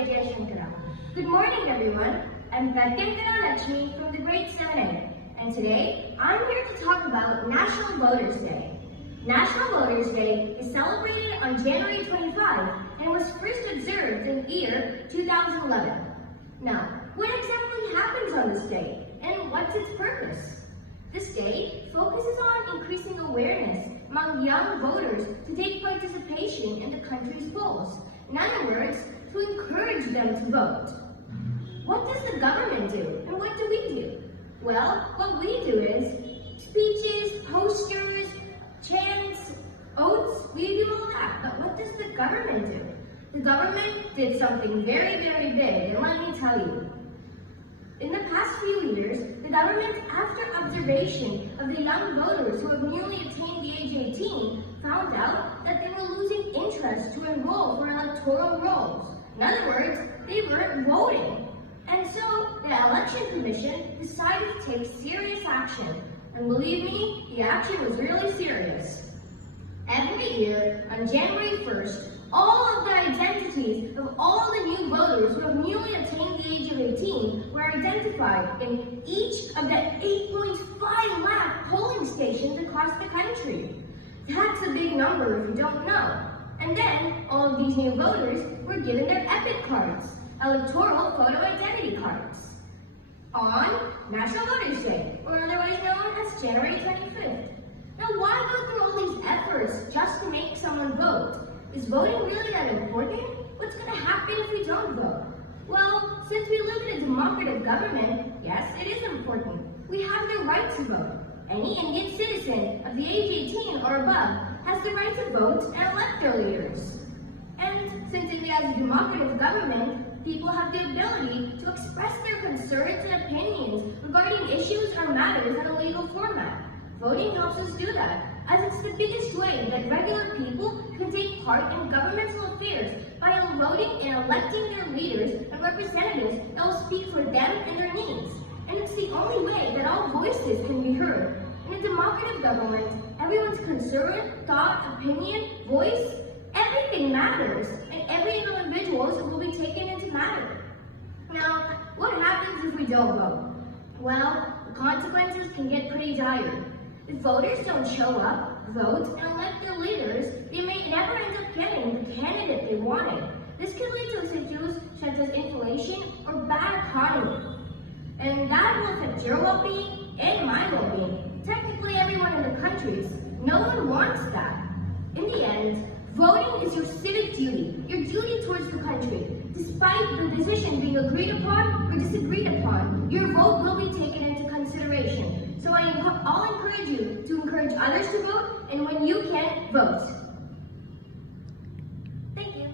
Prathyankara. Good morning, everyone. I'm Prathyankara Lakshmi from the grade 7A, and today I'm here to talk about National Voters Day. National Voters Day is celebrated on January 25 and was first observed in the year 2011. Now, what exactly happens on this day, and what's its purpose? This day focuses on increasing awareness among young voters to take participation in the country's polls. In other words, to encourage them to vote. What does the government do, and what do we do? Well, what we do is speeches, posters, chants, oaths, we do all that. But what does the government do? The government did something very, very big, and let me tell you. In the past few years, the government, after observation of the young voters who have newly attained the age of 18, found out that they were losing interest to enroll for electoral roles. In other words, they weren't voting. And so, the Election Commission decided to take serious action. And believe me, the action was really serious. Every year, on January 1st, all of the identities of all the new voters who have newly attained the age of 18 were identified in each of the 8.5 lakh polling stations across the country. That's a big number if you don't know. And then, all of these new voters were given their EPIC cards, electoral photo identity cards, on National Voters Day, or otherwise known as January 25th. Now, why go through all these efforts just to make someone vote? Is voting really that important? What's going to happen if we don't vote? Well, since we live in a democratic government, yes, it is important. We have the right to vote. Any Indian citizen of the age 18 or above has the right to vote and elect their leaders. And since India is a democratic government, people have the ability to express their concerns and opinions regarding issues or matters in a legal format. Voting helps us do that, as it's the biggest way that regular people can take part in governmental affairs by voting and electing their leaders and representatives that will speak for them and their needs. And it's the only way that all voices can be heard. In a democratic government, everyone's concern, thought, opinion, voice, everything matters, and every individual will be taken into matter. Now, what happens if we don't vote? Well, the consequences can get pretty dire. If voters don't show up, vote, and elect their leaders, they may never end up getting the candidate they wanted. This could lead to issues such as inflation or bad economy. And that will affect your well-being and my well-being. Technically everyone in the country's. No one wants that. In the end, voting is your civic duty, your duty towards the country. Despite the decision being agreed upon or disagreed upon, your vote will be taken into consideration. So I'll encourage you to encourage others to vote, and when you can, vote. Thank you.